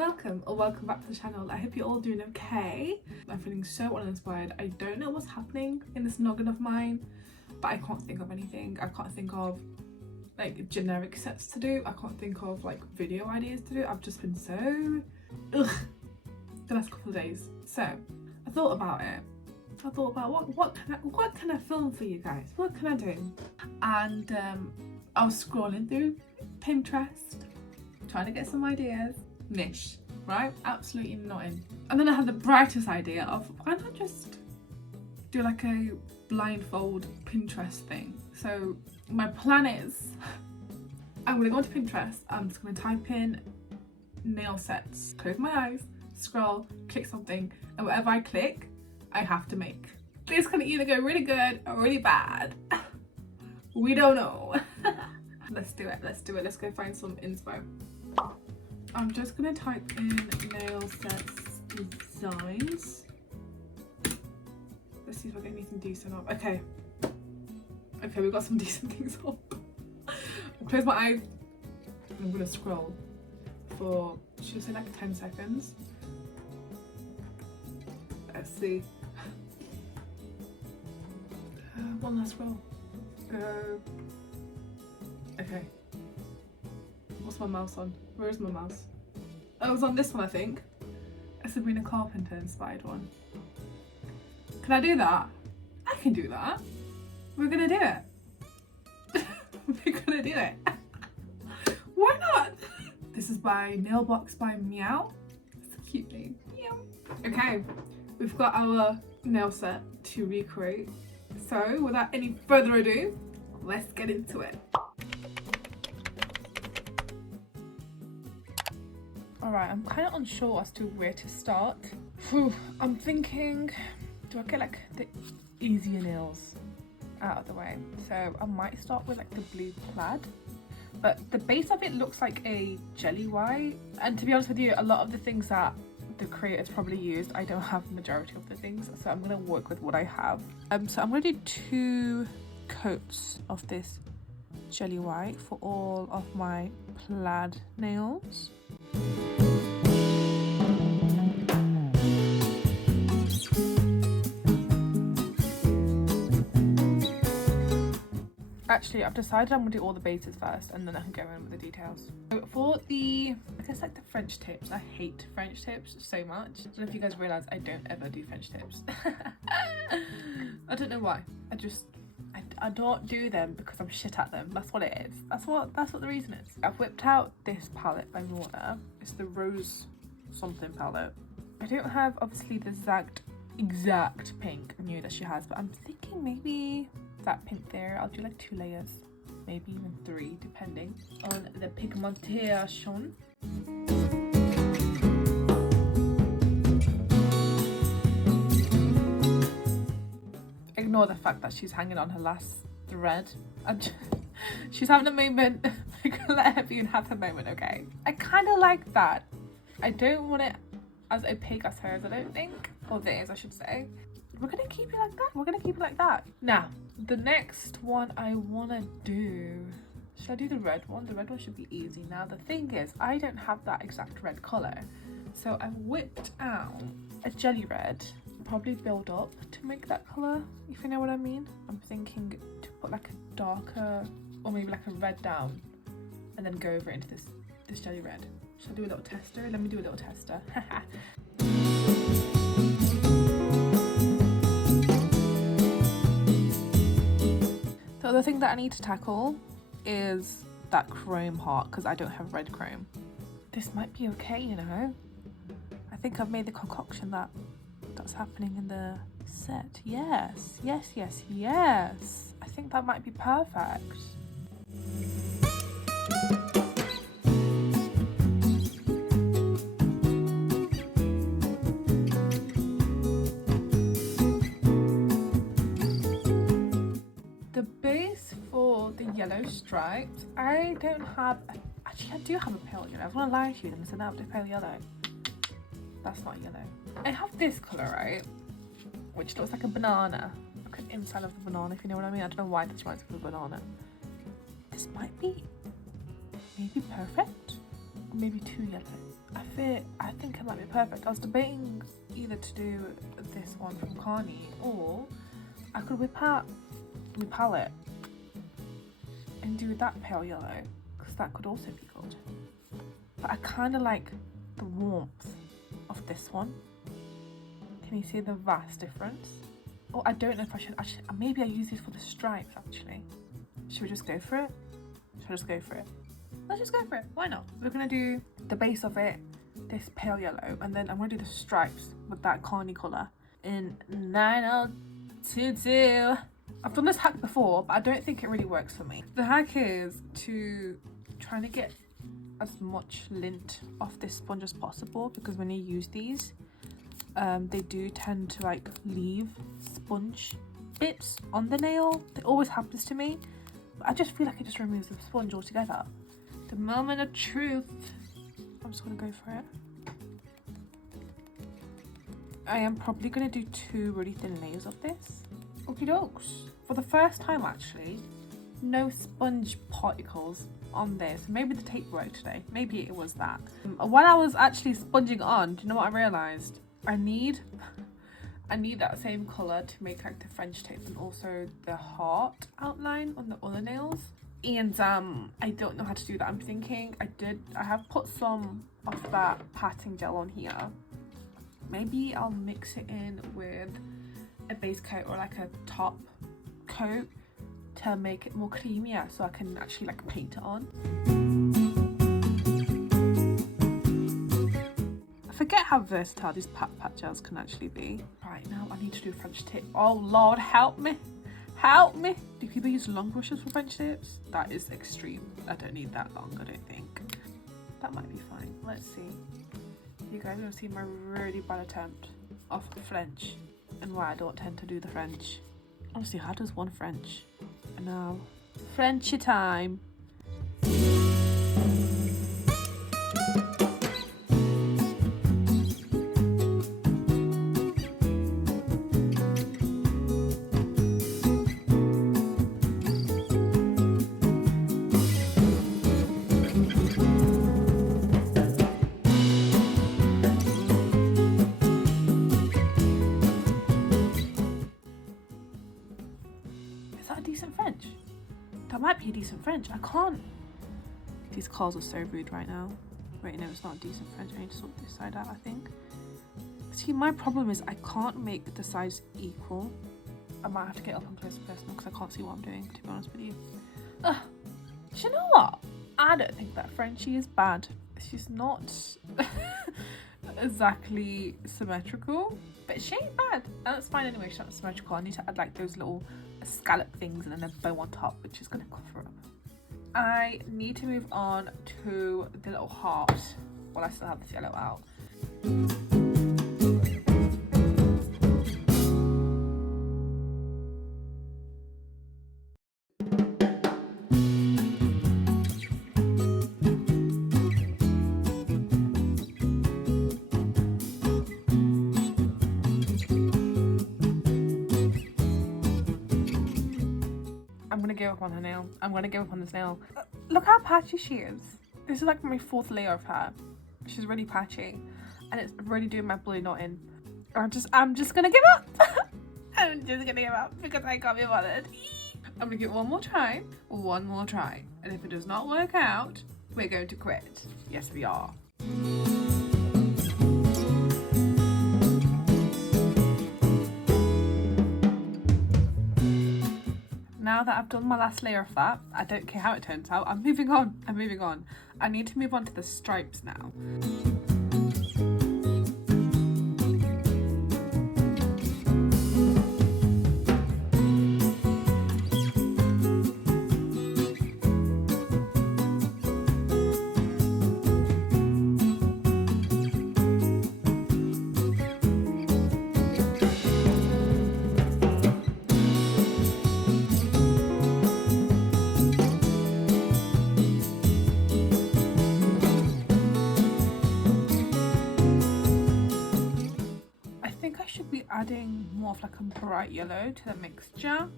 welcome or welcome back to the channel. I hope you're all doing okay. I'm feeling so uninspired. I don't know what's happening in this noggin of mine, but I can't think of anything. I can't think of like generic sets to do. I can't think of like video ideas to do. I've just been so the last couple of days. So I thought about it. I thought about what can I film for you guys? What can I do? And I was scrolling through Pinterest, trying to get some ideas. Niche, right? Absolutely nothing. And then I had the brightest idea of why not just do like a blindfold Pinterest thing. So my plan is I'm gonna go onto Pinterest. I'm just gonna type in nail sets, close my eyes, scroll, click something, and whatever I click, I have to make. This can either go really good or really bad. We don't know. Let's do it. Let's go find some inspo. I'm just gonna type in nail sets designs. Let's see if I get anything decent up. Okay, we got some decent things up. I'll close my eyes. I'm gonna scroll for, should I say like 10 seconds? Let's see. One last scroll. Okay. What's my mouse on? Where is my mouse? Oh, it was on this one, I think. A Sabrina Carpenter inspired one. Can I do that? I can do that. We're gonna do it. We're gonna do it. Why not? This is by Nailbox by Miao. It's a cute name. Meow. Okay, we've got our nail set to recreate. So without any further ado, let's get into it. Alright, I'm kind of unsure as to where to start. I'm thinking, do I get like the easier nails out of the way? So I might start with like the blue plaid. But the base of it looks like a jelly white. And to be honest with you, a lot of the things that the creators probably used, I don't have the majority of the things. So I'm going to work with what I have. So I'm going to do 2 coats of this jelly white for all of my plaid nails. Actually, I've decided I'm going to do all the bases first and then I can go in with the details. So for the, I guess like the French tips, I hate French tips so much. I don't know if you guys realise I don't ever do French tips. I don't know why. I don't do them because I'm shit at them. That's what it is. That's what the reason is. I've whipped out this palette by Morna. It's the Rose something palette. I don't have obviously the exact pink I knew that she has, but I'm thinking maybe that pink there, I'll do like 2 layers, maybe even 3 depending on the pigmentation. Ignore the fact that she's hanging on her last thread. She's having a moment. We're gonna let her be and have her moment, okay? I kind of like that. I don't want it as opaque as hers, I don't think. Or theirs, I should say. We're gonna keep it like that. We're gonna keep it like that. Now, the next one I wanna do, should I do the red one? The red one should be easy. Now, the thing is, I don't have that exact red color. So I've whipped out a jelly red. Probably build up to make that color, if you know what I mean. I'm thinking to put like a darker, or maybe like a red down, and then go over into this jelly red. Should I do a little tester? Let me do a little tester. The other thing that I need to tackle is that chrome heart, because I don't have red chrome. This might be okay, you know. I think I've made the concoction that's happening in the set. Yes. I think that might be perfect. The base for the yellow stripes, I don't have, actually I do have a pale yellow. I was gonna lie to you and say that with pale yellow. That's not yellow. I have this colour, right, which looks like a banana, like an inside of the banana, if you know what I mean. I don't know why this reminds me of a banana. This might be maybe perfect. maybe too yellow. I think it might be perfect. I was debating either to do this one from Carney, or I could whip out my palette and do that pale yellow, because that could also be good. But I kind of like the warmth of this one. Can you see the vast difference? Oh, I don't know if I should actually, maybe I use these for the stripes actually. Should we just go for it? Should I just go for it? Let's just go for it, why not? We're gonna do the base of it, this pale yellow, and then I'm gonna do the stripes with that Carney colour in 9022. I've done this hack before, but I don't think it really works for me. The hack is to try to get as much lint off this sponge as possible, because when you use these, they do tend to like leave sponge bits on the nail. It always happens to me, but I just feel like it just removes the sponge altogether. The moment of truth. I'm just gonna go for it. I am probably gonna do 2 really thin layers of this. Okie dokes. For the first time actually, no sponge particles on this. Maybe the tape broke today. Maybe it was that. While I was actually sponging on, do you know what I realised? I need that same colour to make like the French tip and also the heart outline on the other nails. And I don't know how to do that. I'm thinking I have put some of that patting gel on here. Maybe I'll mix it in with a base coat or like a top coat to make it more creamier, so I can actually like paint it on. I forget how versatile these pat gels can actually be. Right, now I need to do French tip. Oh Lord, help me. Help me. Do people use long brushes for French tips? That is extreme. I don't need that long, I don't think. That might be fine. Let's see. You guys are gonna see my really bad attempt of French and why I don't tend to do the French. Honestly, how does one French? And now, Frenchy time. Decent French. That might be a decent French. I can't. These cars are so rude right now. Wait, no, it's not decent French. I need to sort this side out, I think. See, my problem is I can't make the sides equal. I might have to get up and close and personal because I can't see what I'm doing, to be honest with you. Do you know what? I don't think that Frenchie is bad. She's not exactly symmetrical, but she ain't bad. And that's fine anyway, she's not symmetrical. I need to add like those little scallop things and then a bow on top, which is going to cover up. I need to move on to the little heart while I still have this yellow out. I'm gonna give up on her nail. I'm gonna give up on this nail. Look how patchy she is. This is like my 4th layer of her. She's really patchy and it's really doing my bloody knot in. I'm just gonna give up. I'm just gonna give up because I can't be bothered. I'm gonna give it one more try. And if it does not work out, we're going to quit. Yes, we are. Now that I've done my last layer of that, I don't care how it turns out, I'm moving on. I need to move on to the stripes now. Adding more of like a bright yellow to the mixture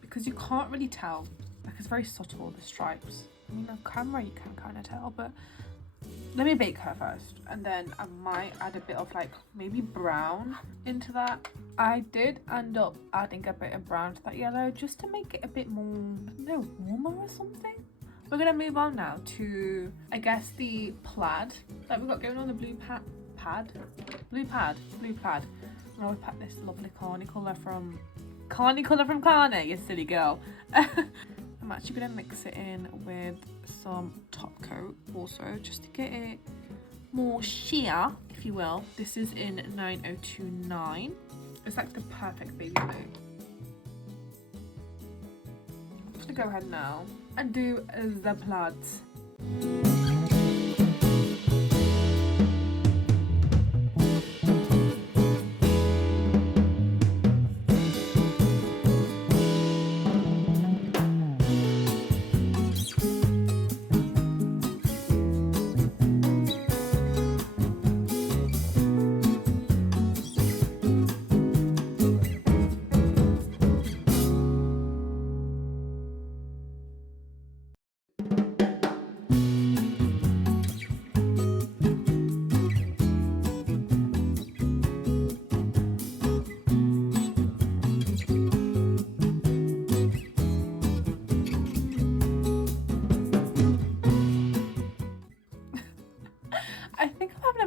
because you can't really tell, like it's very subtle, the stripes. I mean on camera you can kind of tell, but let me bake her first, and then I might add a bit of like maybe brown into that. I did end up adding a bit of brown to that yellow just to make it a bit more, I don't know, warmer or something. We're gonna move on now to, I guess, the plaid that we've got going on, the blue plaid. And I'll pack this lovely Carney colour from Carney, you silly girl. I'm actually gonna mix it in with some top coat also, just to get it more sheer, if you will. This is in 9029. It's like the perfect baby blue. I'm just gonna go ahead now and do the plaids.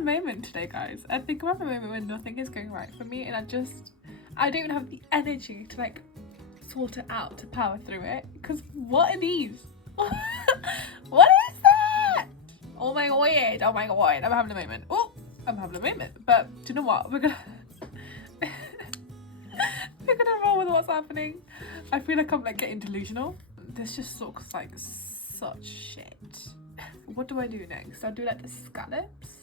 Moment today, guys. I think I'm having a moment when nothing is going right for me, and I don't even have the energy to like sort it out, to power through it. Because what are these? What is that? Oh my god, oh my god, I'm having a moment. Oh, I'm having a moment. But do you know what, we're gonna roll with what's happening. I feel like I'm like getting delusional. This just looks like such shit. What do I do next? I'll do like the scallops.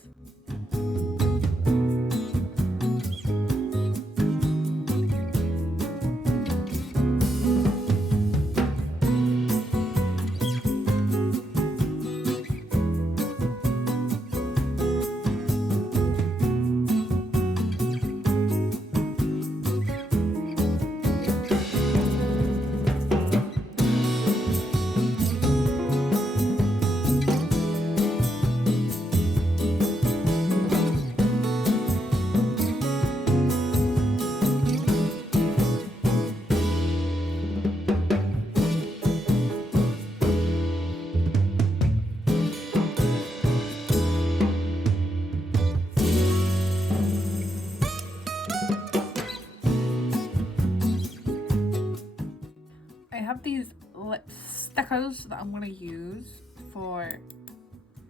These lip stickers that I'm gonna use for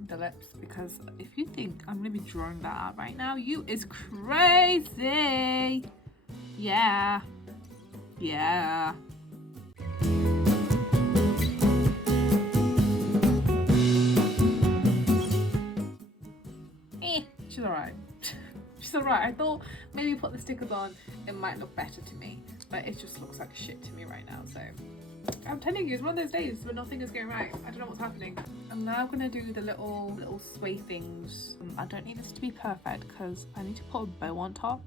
the lips, because if you think I'm gonna be drawing that out right now, you is crazy. Yeah. She's alright. She's alright. I thought maybe put the stickers on, it might look better to me, but it just looks like shit to me right now. So I'm telling you, it's one of those days where nothing is going right. I don't know what's happening. I'm now gonna do the little sway things. I don't need this to be perfect because I need to put a bow on top.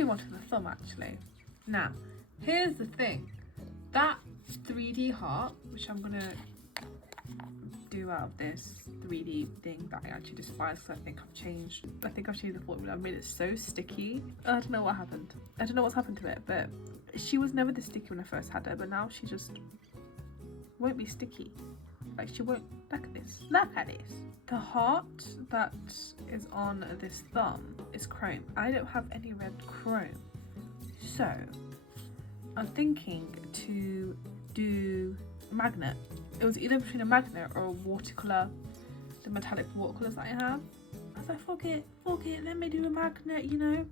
Onto the thumb actually. Now, here's the thing. That 3D heart, which I'm gonna do out of this 3D thing that I actually despise because I think I've changed the formula. I've made it so sticky. I don't know what happened. I don't know what's happened to it, but she was never this sticky when I first had her, but now she just won't be sticky. Like she won't. Look at this. Look at this. The heart that is on this thumb is chrome. I don't have any red chrome, so I'm thinking to do a magnet. It was either between a magnet or a watercolor, the metallic watercolors that I have. I was like, fuck it, let me do a magnet, you know.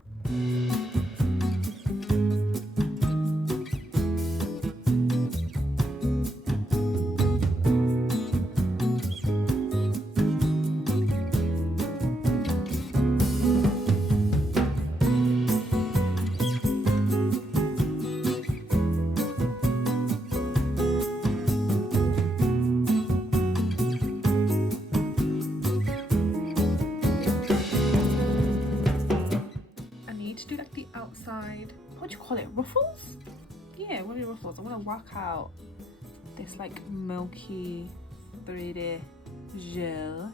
outside, what do you call it, ruffles? Yeah, what are your ruffles? I'm gonna whack out this like milky 3D gel.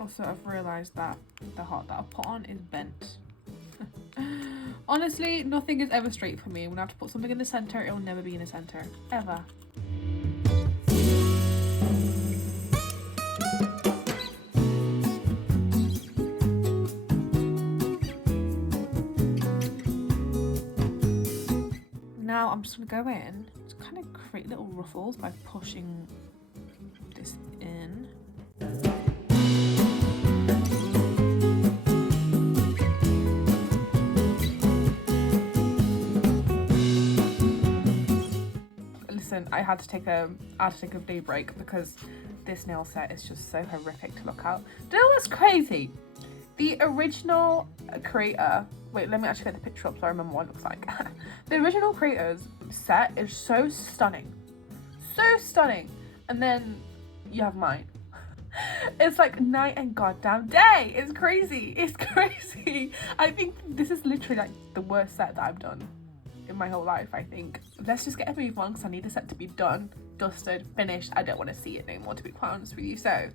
Also, I've realised that the heart that I put on is bent. Honestly, nothing is ever straight for me. When I have to put something in the centre, it will never be in the centre. Ever. Now I'm just gonna go in to kind of create little ruffles by pushing this in. Listen, I had to take a day break because this nail set is just so horrific to look at. Do you know what's crazy? The original creator, wait, let me actually get the picture up so I remember what it looks like. The original creator's set is so stunning. So stunning. And then you have mine. It's like night and goddamn day. It's crazy. It's crazy. I think this is literally like the worst set that I've done in my whole life, I think. Let's just get a move on because I need the set to be done, dusted, finished. I don't want to see it no more, to be quite honest with you. So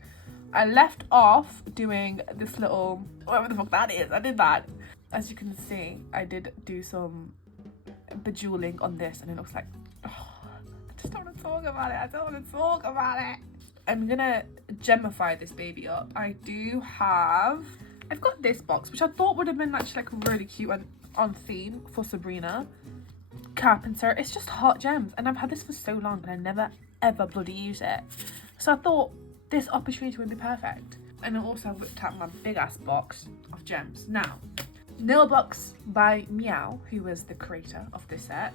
I left off doing this little, whatever the fuck that is. I did that. As you can see, I did do some bejeweling on this and it looks like, oh, I just don't want to talk about it. I don't want to talk about it. I'm gonna gemify this baby up. I've got this box, which I thought would have been actually like really cute and on theme for Sabrina Carpenter. It's just hot gems and I've had this for so long and I never ever bloody use it. So I thought this opportunity would be perfect. And I also whipped out my big ass box of gems. Now, Nailbox by Miao, who was the creator of this set,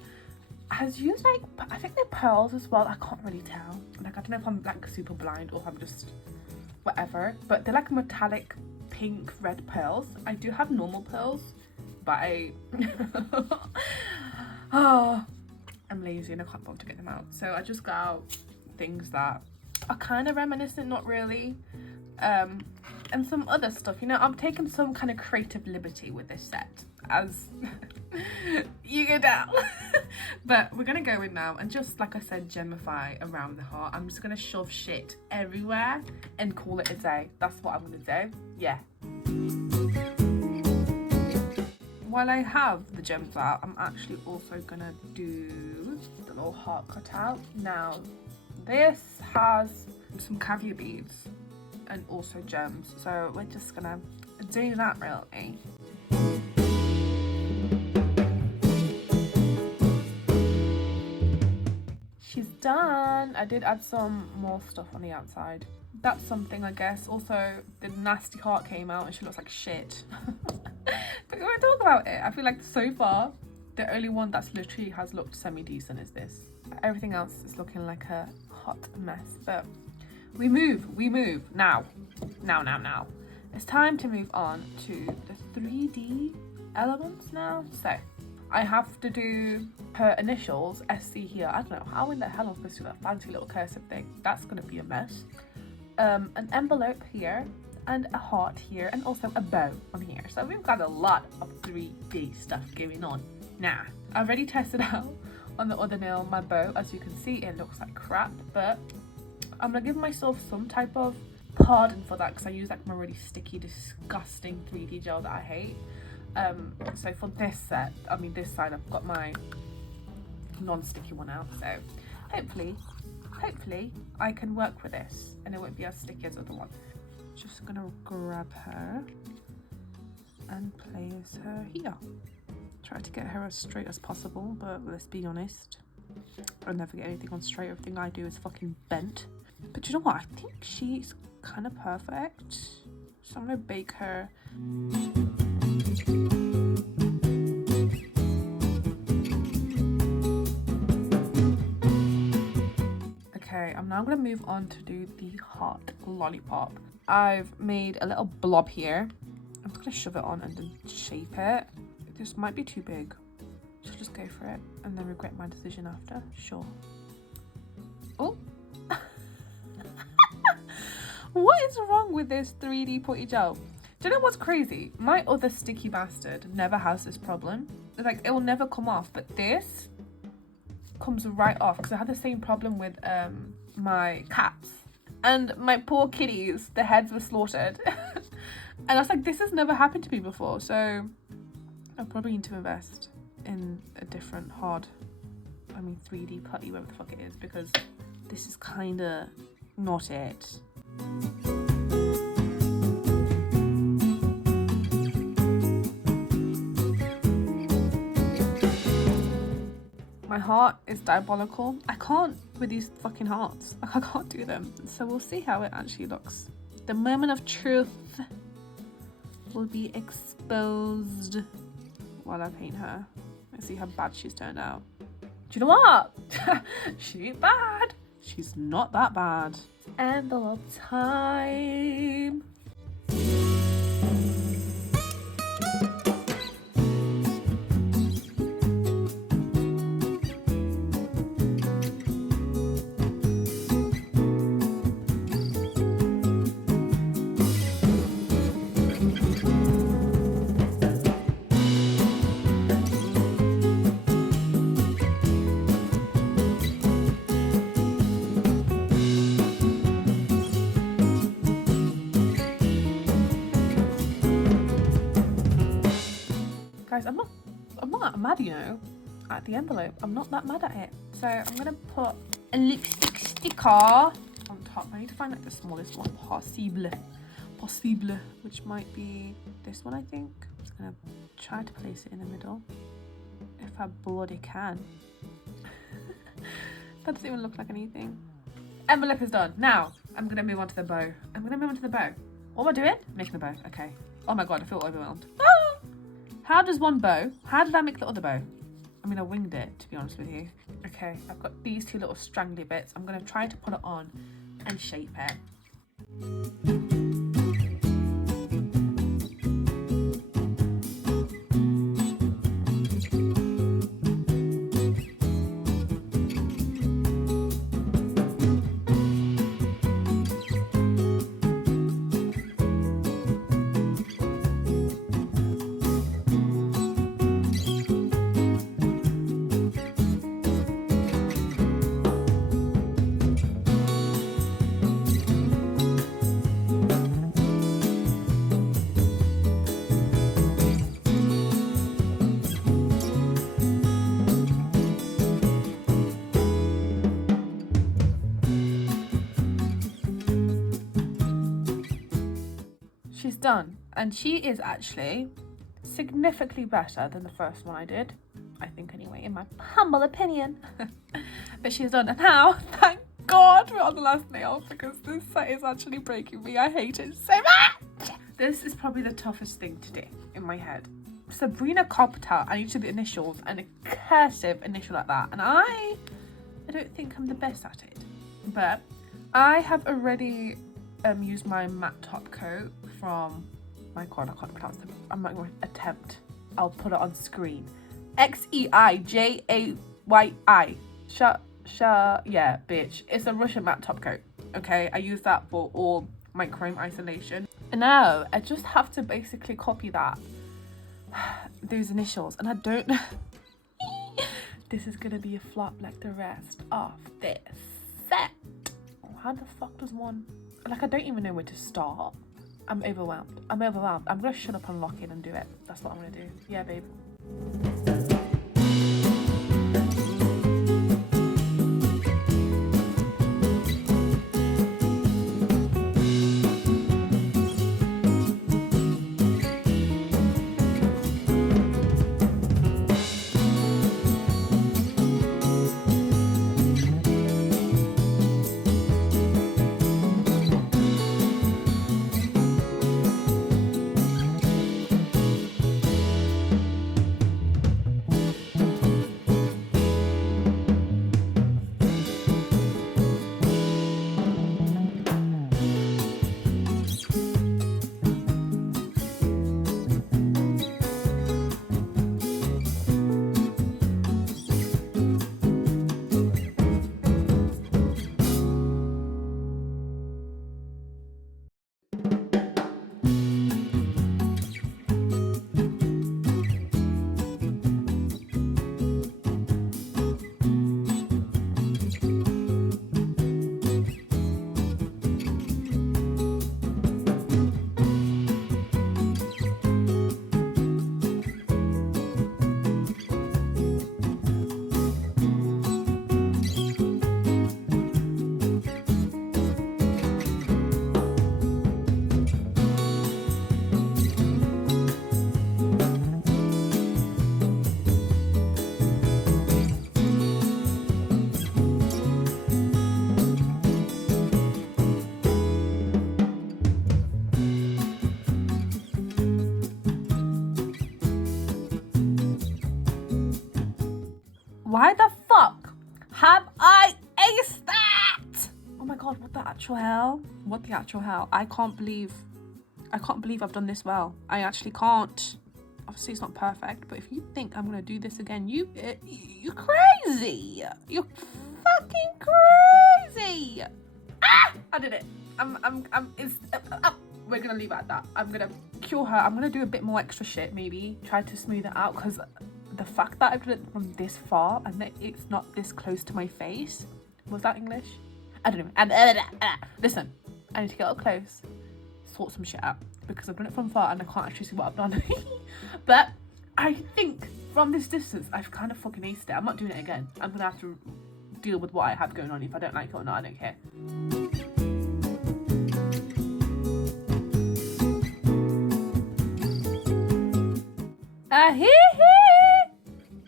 has used like, I think they're pearls as well. I can't really tell. Like, I don't know if I'm like super blind or if I'm just whatever, but they're like metallic pink red pearls. I do have normal pearls, but I'm lazy and I can't bother to get them out. So I just got out things that are kind of reminiscent, not really, and some other stuff. You know, I'm taking some kind of creative liberty with this set, as you can tell. But we're gonna go in now and just, like I said, gemify around the heart. I'm just gonna shove shit everywhere and call it a day. That's what I'm gonna do. Yeah. While I have the gems out, I'm actually also gonna do the little heart cutout. Now, this has some caviar beads and also gems, so we're just gonna do that really. She's done. I did add some more stuff on the outside. That's something, I guess. Also, the nasty heart came out and she looks like shit. But we're gonna talk about it. I feel like so far, the only one that's literally has looked semi-decent is this. Everything else is looking like a hot mess, but we move now. It's time to move on to the 3D elements now. So I have to do her initials, SC here. I don't know how in the hell I'm supposed to do that fancy little cursive thing. That's gonna be a mess. An envelope here and a heart here and also a bow on here. So we've got a lot of 3D stuff going on. Now, I've already tested out on the other nail my bow. As you can see, it looks like crap, but I'm gonna give myself some type of pardon for that because I use like my really sticky, disgusting 3D gel that I hate. So for this set, I mean this side, I've got my non-sticky one out, so hopefully I can work with this and it won't be as sticky as the other one. Just gonna grab her and place her here. Try to get her as straight as possible, but let's be honest, I'll never get anything on straight. Everything I do is fucking bent. But you know what? I think she's kind of perfect. So I'm gonna bake her. Okay, I'm now gonna move on to do the heart lollipop. I've made a little blob here. I'm just gonna shove it on and then shape it. This might be too big. Should just go for it and then regret my decision after. Sure. Oh. What is wrong with this 3D putty gel? Do you know what's crazy? My other sticky bastard never has this problem. Like, it will never come off, but this comes right off because I had the same problem with my cats. And my poor kitties, the heads were slaughtered. And I was like, this has never happened to me before. So I probably need to invest in a different 3D putty, whatever the fuck it is, because this is kind of not it. My heart is diabolical. I can't with these fucking hearts. Like, I can't do them. So we'll see how it actually looks. The moment of truth will be exposed while I paint her. I see how bad she's turned out. Do you know what? She ain't bad. She's not that bad. Envelope time. Guys, I'm not mad, you know, at the envelope. I'm not that mad at it. So I'm gonna put a lipstick sticker on top. I need to find like the smallest one possible, which might be this one, I think. I'm just gonna try to place it in the middle, if I bloody can. That doesn't even look like anything. Envelope is done. Now I'm gonna move on to the bow. What am I doing? Making a bow. Okay. Oh my god, I feel overwhelmed. How does one bow? How did I make the other bow? I mean, I winged it, to be honest with you. Okay, I've got these two little strangly bits. I'm going to try to put it on and shape it. She's done, and she is actually significantly better than the first one I did, I think anyway, in my humble opinion. But she's done, and now, thank God, we're on the last nail, because this set is actually breaking me. I hate it so much. This is probably the toughest thing to do in my head. Sabrina Carpenter, and each of the initials, and a cursive initial like that, and I don't think I'm the best at it. But I have already used my matte top coat from, my god, I can't pronounce them. I'm not going to attempt. I'll put it on screen. Xeijay. Yeah, bitch. It's a Russian matte top coat. Okay, I use that for all my chrome isolation. And now I just have to basically copy that, those initials, and I don't. This is gonna be a flop like the rest of this set. How the fuck does one? Like, I don't even know where to start. I'm overwhelmed. I'm gonna shut up and lock in and do it. That's what I'm gonna do. Yeah, babe. Why the fuck have I aced that? Oh my god, what the actual hell? What the actual hell? I can't believe I've done this well. I actually can't. Obviously it's not perfect, but if you think I'm gonna do this again, you're crazy. You're fucking crazy. Ah! I did it. We're gonna leave it at that. I'm gonna cure her. I'm gonna do a bit more extra shit, maybe try to smooth it out, because the fact that I've done it from this far and that it's not this close to my face. Was that English? I don't know. Listen, I need to get up close, sort some shit out, because I've done it from far and I can't actually see what I've done. But I think from this distance I've kind of fucking aced it. I'm not doing it again. I'm gonna have to deal with what I have going on. If I don't like it or not, I don't care. Oh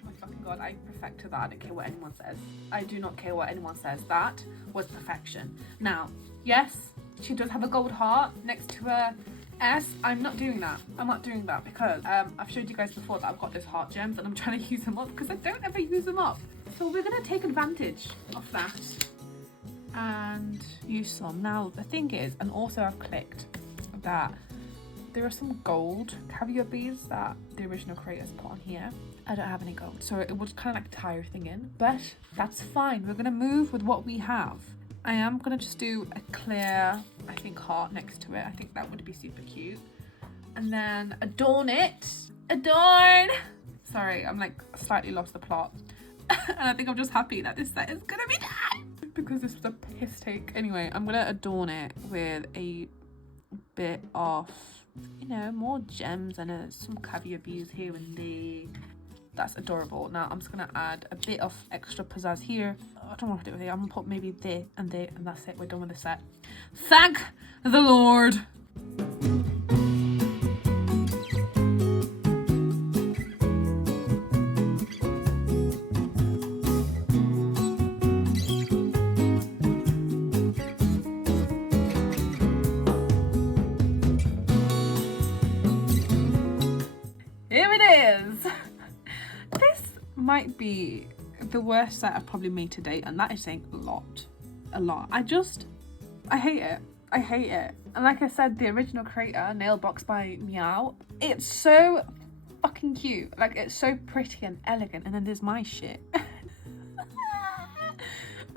my fucking god, I perfected that. I don't care what anyone says. I do not care what anyone says. That was perfection. Now, yes, she does have a gold heart next to her S. I'm not doing that. I'm not doing that because I've showed you guys before that I've got those heart gems and I'm trying to use them up because I don't ever use them up. So we're going to take advantage of that and use some. Now, the thing is, and also I've clicked that there are some gold caviar beads that the original creators put on here. I don't have any gold, so it would kind of like tie everything in, but that's fine. We're gonna move with what we have. I am gonna just do a clear, I think, heart next to it. I think that would be super cute. And then adorn it. Adorn! Sorry, I'm like slightly lost the plot. And I think I'm just happy that this set is gonna be done because this was a piss take. Anyway, I'm gonna adorn it with a bit of, you know, more gems and some caviar beads here and there. That's adorable. Now I'm just gonna add a bit of extra pizzazz here. I don't want to do it with it. I'm gonna put maybe there and there, and that's it. We're done with the set. Thank the Lord. Here it is. This might be the worst set I've probably made to date, and that is saying a lot. I hate it. I hate it. And like I said, the original creator, Nailbox by Miao, it's so fucking cute. Like, it's so pretty and elegant, and then there's my shit. This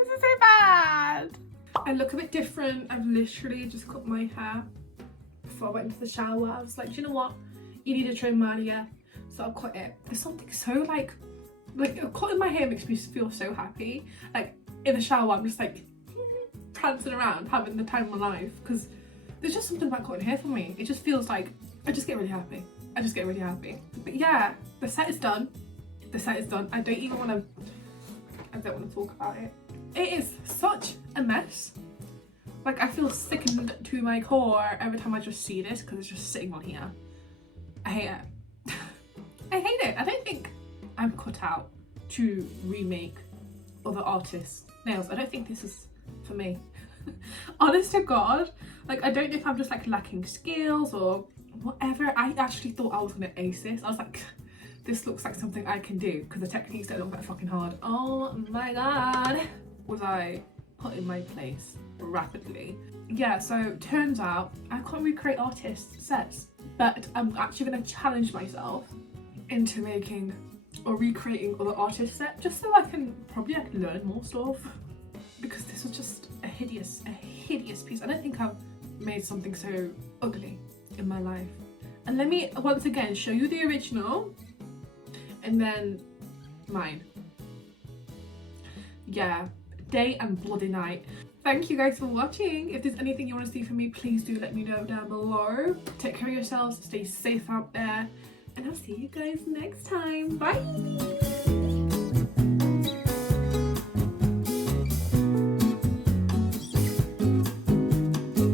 is so bad. I look a bit different. I've literally just cut my hair before I went into the shower. I was like, do you know what? You need a trim, Maria. So I'll cut it. There's something so like cutting my hair makes me feel so happy. Like in the shower, I'm just like prancing around, having the time of my life. Because there's just something about cutting hair for me. It just feels like I just get really happy. But yeah, the set is done. I don't want to talk about it. It is such a mess. Like, I feel sickened to my core every time I just see this because it's just sitting on here. I hate it. I hate it. I don't think I'm cut out to remake other artists' nails. I don't think this is for me. Honest to God, like, I don't know if I'm just like lacking skills or whatever. I actually thought I was gonna ace this. I was like, this looks like something I can do because the techniques don't look that fucking hard. Oh my God. Was I put in my place rapidly? Yeah, so turns out I can't recreate artist sets, but I'm actually going to challenge myself into making or recreating other artist sets just so I can probably learn more stuff, because this was just a hideous piece. I don't think I've made something so ugly in my life. And let me once again show you the original and then mine. Yeah, day and bloody night. Thank you guys for watching. If there's anything you want to see from me, please do let me know down below. Take care of yourselves, stay safe out there, and I'll see you guys next time. Bye.